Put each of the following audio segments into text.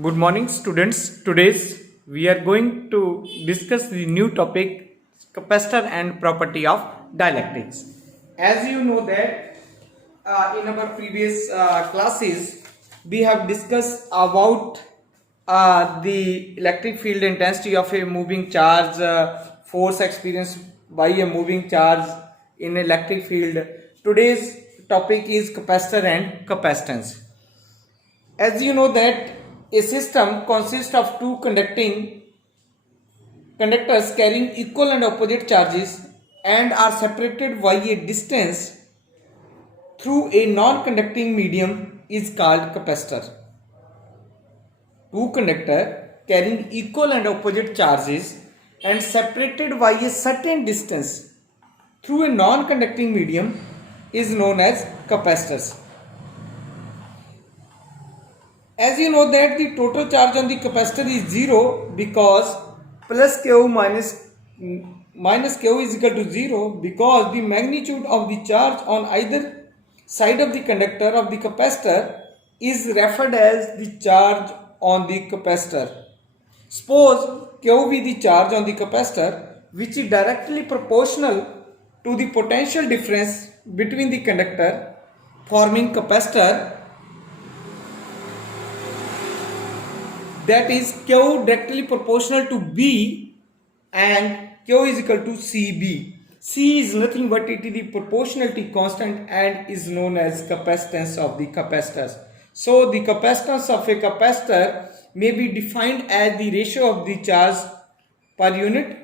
Good morning, students. Today we are going to discuss the new topic capacitor and property of dielectrics. As you know that in our previous classes we have discussed about the electric field intensity of a moving charge, force experienced by a moving charge in electric field. Today's topic is capacitor and capacitance. As you know that a system consists of two conductors carrying equal and opposite charges and are separated by a distance through a non-conducting medium is called capacitor. Two conductors carrying equal and opposite charges and separated by a certain distance through a non-conducting medium is known as capacitors. As you know that the total charge on the capacitor is 0 because plus Q minus Q is equal to 0 because the magnitude of the charge on either side of the conductor of the capacitor is referred as the charge on the capacitor. Suppose Q be the charge on the capacitor which is directly proportional to the potential difference between the conductor forming capacitor, that is Q directly proportional to B and Q is equal to CB. C is nothing but it is the proportionality constant and is known as capacitance of the capacitors. So the capacitance of a capacitor may be defined as the ratio of the charge per unit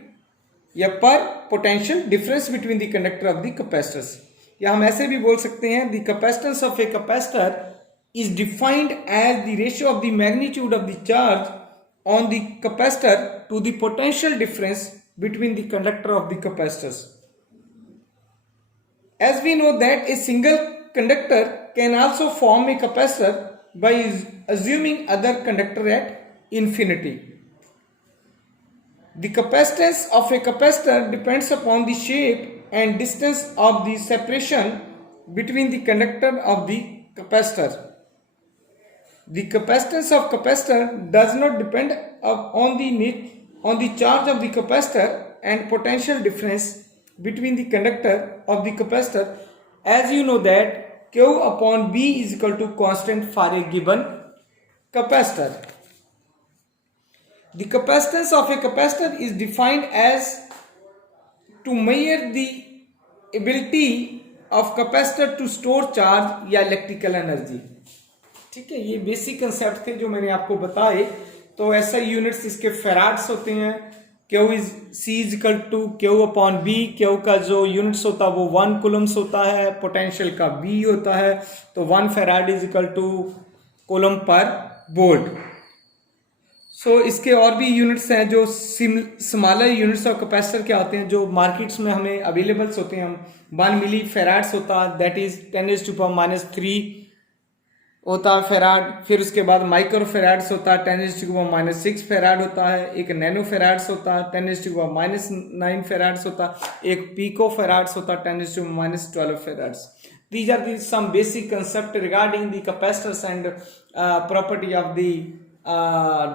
या per potential difference between the conductor of the capacitors. या हम ऐसे भी बोल सकते हैं the capacitance of a capacitor is defined as the ratio of the magnitude of the charge on the capacitor to the potential difference between the conductor of the capacitors. As we know that a single conductor can also form a capacitor by assuming other conductor at infinity. The capacitance of a capacitor depends upon the shape and distance of the separation between the conductor of the capacitor. The capacitance of capacitor does not depend on the charge of the capacitor and potential difference between the conductor of the capacitor. As you know that Q upon B is equal to constant for a given capacitor. The capacitance of a capacitor is defined as to measure the ability of capacitor to store charge या electrical energy. ठीक है, ये basic concept थे जो मैंने आपको बताए. तो ऐसा यूनिट्स इसके फेराड्स होते हैं. Q is C is equal to Q upon B. Q का जो यूनिट्स होता है वो 1 कूलम्स होता है, पोटेंशियल का B होता है. तो 1 farad is equal to coulomb per volt. So इसके और भी यूनिट्स हैं जो स्मॉलर यूनिट्स ऑफ कैपेसिटर क्या होते हैं जो मार्केट्स में हमें अवेलेबल्स होते हैं. 1 मिली फेराड्स होता है, दैट इज 10⁻³ होता है फेराड. फिर उसके बाद माइक्रो फेराड्स होता है, 10⁻⁶ फेराड होता है. एक नैनो फेराड्स होता है, 10⁻⁹ फेराड्स होता है. एक पीको फेराड्स होता है, 10⁻12 farads. These are the some basic concept regarding the capacitors and property of the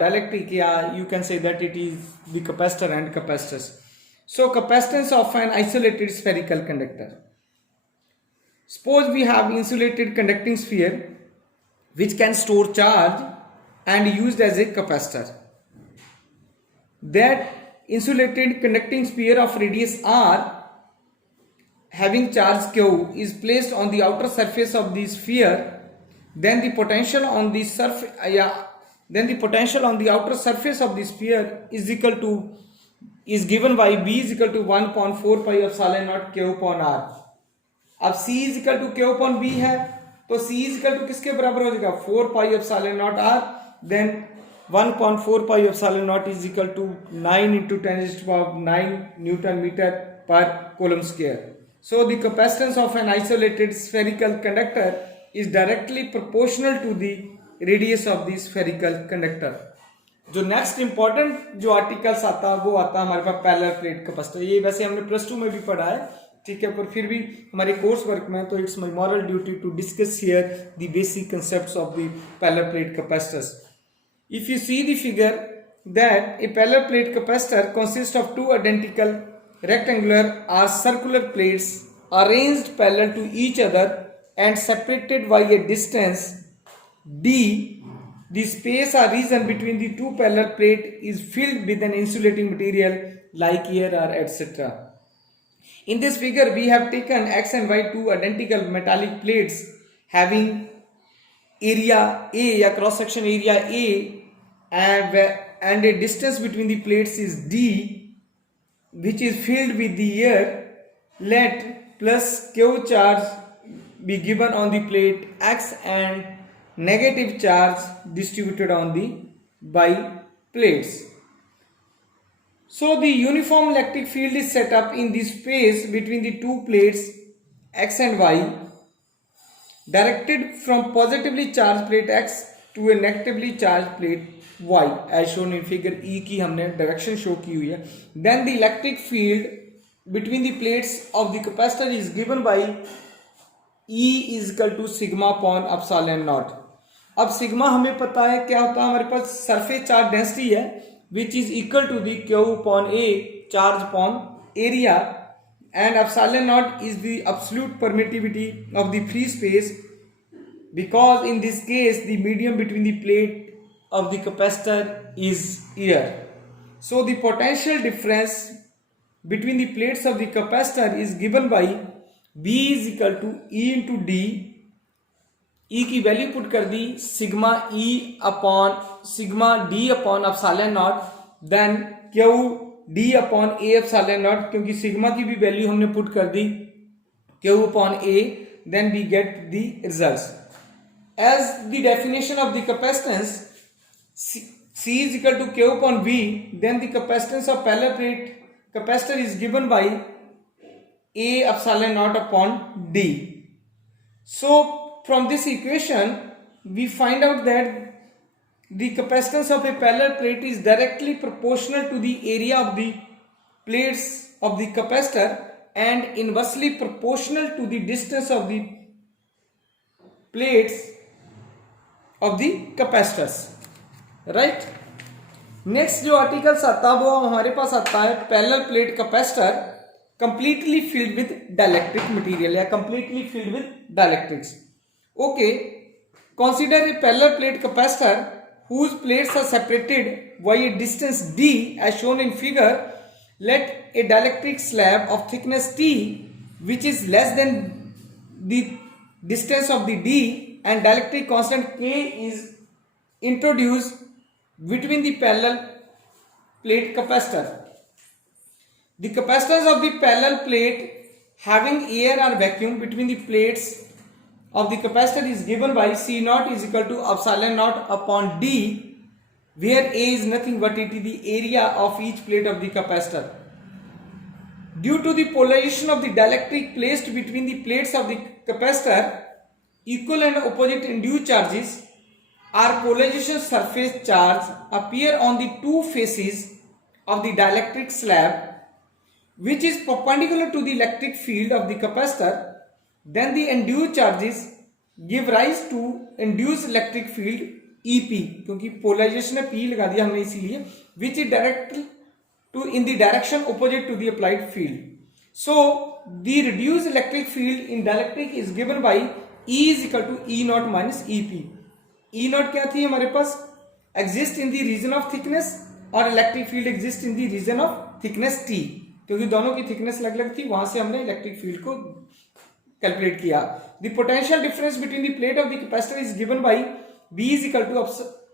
dielectric. Yeah, you can say that it is the capacitor and capacitors. So capacitance of an isolated spherical conductor. Suppose we have insulated conducting sphere which can store charge and used as a capacitor. That insulated conducting sphere of radius r having charge q is placed on the outer surface of the sphere, then the potential on the outer surface of the sphere is given by B is equal to 1/4 pi epsilon naught Q upon r. अब C is equal to Q upon B है तो C is equal to किसके बराबर हो जाएगा 4 pi epsilon naught r. Then 1/4 pi epsilon naught is equal to 9 into 10⁹ Newton meter per coulomb square. So the capacitance of an isolated spherical conductor is directly proportional to the radius of the spherical conductor. जो next important जो articles आता है वो आता है हमारे पास parallel plate capacitor. ये वैसे हमने +2 में भी पढ़ा है, ठीक है, पर फिर भी हमारे कोर्स वर्क में तो it's my moral duty to discuss here the basic concepts of the parallel plate capacitors. if you see the figure, that a parallel plate capacitor consists of two identical rectangular or circular plates arranged parallel to each other and separated by a distance d. The space or region between the two parallel plates is filled with an insulating material like air or etc. In this figure, we have taken x and y, two identical metallic plates having area A या cross section area A, and a distance between the plates is d, which is filled with the air. Let plus q charge be given on the plate x and negative charge distributed on the by plates. So the uniform electric field is set up in the space between the two plates x and y, directed from positively charged plate x to a negatively charged plate y, as shown in figure E की हमने direction show की हुई है. Then the electric field between the plates of the capacitor is given by E is equal to sigma upon epsilon naught. अब sigma हमें पता है क्या होता है, हमारे पास सरफेस चार्ज डेंसिटी है which is equal to the q upon a charge upon area, and epsilon naught is the absolute permittivity of the free space, because in this case the medium between the plate of the capacitor is air. So the potential difference between the plates of the capacitor is given by V is equal to E into D. E की value put कर दी sigma E upon sigma D upon epsilon naught, then Q D upon A epsilon naught, क्योंकि sigma की भी value हमने put कर दी Q upon A, then we get the results. As the definition of the capacitance C is equal to Q upon V, then the capacitance of parallel plate capacitor is given by A epsilon naught upon D. So from this equation we find out that the capacitance of a parallel plate is directly proportional to the area of the plates of the capacitor and inversely proportional to the distance of the plates of the capacitors, right? Next जो articles आता है वो हमारे पास आता है parallel plate capacitor completely filled with dielectric material या completely filled with dielectrics. Okay, consider a parallel plate capacitor whose plates are separated by a distance d as shown in figure. Let a dielectric slab of thickness t, which is less than the distance of the d, and dielectric constant k is introduced between the parallel plate capacitor. The capacitance of the parallel plate having air or vacuum between the plates of the capacitor is given by C naught is equal to epsilon naught upon D, where A is nothing but it is the area of each plate of the capacitor. Due to the polarization of the dielectric placed between the plates of the capacitor, equal and opposite induced charges or polarization surface charge appear on the two faces of the dielectric slab, which is perpendicular to the electric field of the capacitor. Then the induced charges give rise to induced electric field EP, क्योंकि polarization में P लगा दिया हमने इसीलिए, which is direct to in the direction opposite to the applied field. So the reduced electric field in dielectric is given by E is equal to E naught minus EP. E naught क्या थी हमारे पास, exist in the region of thickness, और electric field exist in the region of thickness T, क्योंकि दोनों की thickness अलग अलग थी, वहां से हमने electric field को कैलकुलेट किया. The potential difference between the plate of the capacitor is given by V is equal to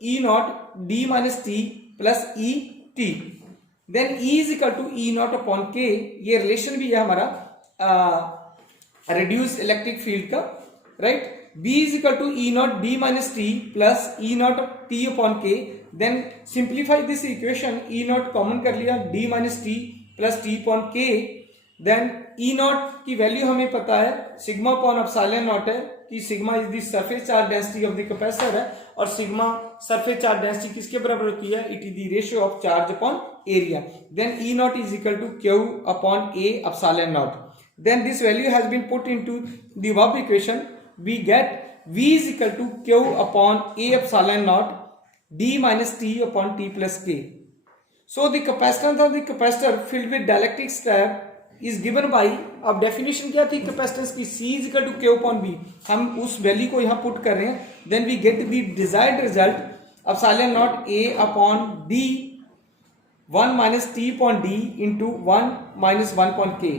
E naught D minus T plus E T. Then E is equal to E naught upon K. ये relation भी है हमारा reduce electric field का, right. B is equal to E naught D minus T plus E naught T upon K. Then simplify this equation, E not common कर लिया, D minus T plus T upon K. Then E naught की value हमें पता है sigma upon epsilon naught है, कि sigma is the surface charge density of the capacitor है, और सिग्मा सरफेस चार्ज डेंसिटी किसके बराबर होती है, it is the ratio of charge upon area. Then E naught is equal to Q upon A epsilon naught. Then this value has been put into the above equation. We get V is equal to Q upon A epsilon naught d minus t upon t plus k. So the capacitance of the capacitor filled with dielectric slab is given by, अब definition क्या थी capacitance की, C is equal to K upon B. हम उस value को यहाँ put कर रहे हैं, then we get the desired result epsilon naught A upon D 1 minus T upon D into 1 minus 1 upon K.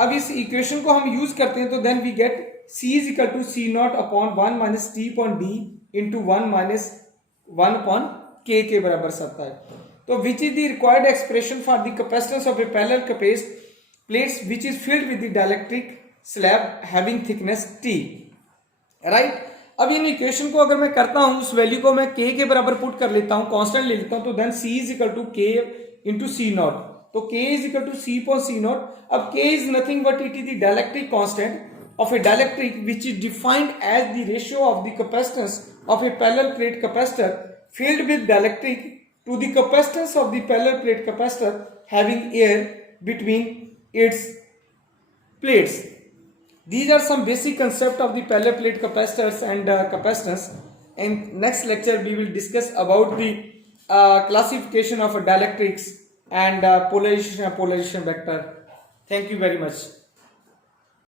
अब इस इक्वेशन को हम यूज करते हैं तो then we get C is equal to C naught upon 1 minus T upon D into 1 minus 1 upon K के बराबर सकता है. तो which is the required expression for the capacitance of a parallel plates which is filled with the dielectric slab having thickness T, right? अब in equation को अगर मैं करता हूं, उस वैल्यू को मैं K के बराबर पुट कर लेता हूं, कांस्टेंट ले लेता हूं, तो then C is equal to K into C naught. तो K is equal to C upon C naught. अब K is nothing but it is the dielectric constant of a dielectric which is defined as the ratio of the capacitance of a parallel plate capacitor filled with dielectric to the capacitance of the parallel plate capacitor having air between its plates. These are some basic concepts of the parallel plate capacitors and capacitance. In next lecture we will discuss about the classification of dielectrics and polarization vector. Thank you very much.